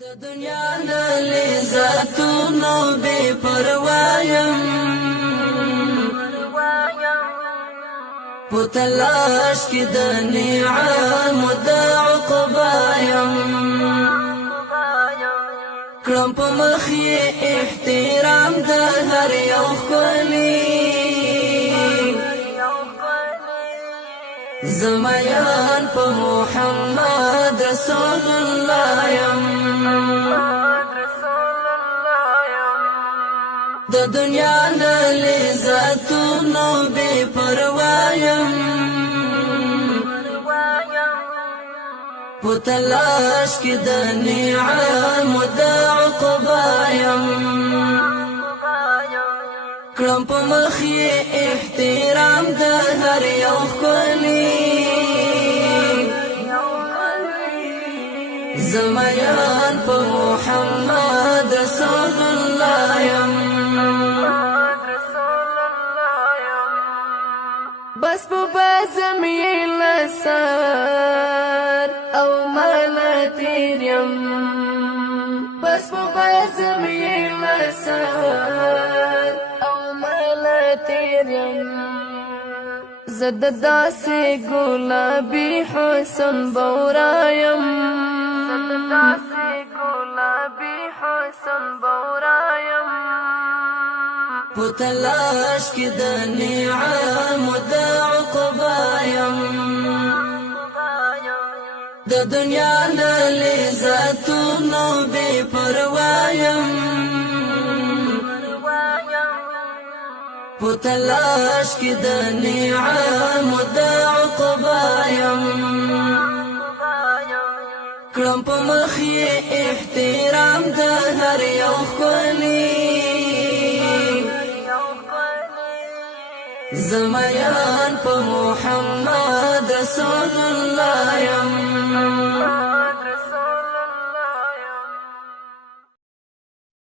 د دنیا نه لذتونو بے پروايم پتلاش کی د نعام د عقبایم کړم په مخې احترام د هر یو خلی زمایان په محمد رسول الله یم د دنیا نه لذتونو بے پروايم پتلاش کی د نعام د عقبایم کړم په مخې احترام د هر یو خلی زمایان په محمد رسول الله یم بس په بازم یې لسر او ملتیر یم بس په بازم یې لسر او ملتیر یم زد داسې ګلابي حسن بورایم زد داسې ګلابي حسن بورایم پتلاش کی د نعام د عقبایم د دنیا نه لذتونو بے پروايم پتلاش کی د نعام د عقبایم کړم په مخې احترام د هر یو خلی زمایان په محمد رسول الله یم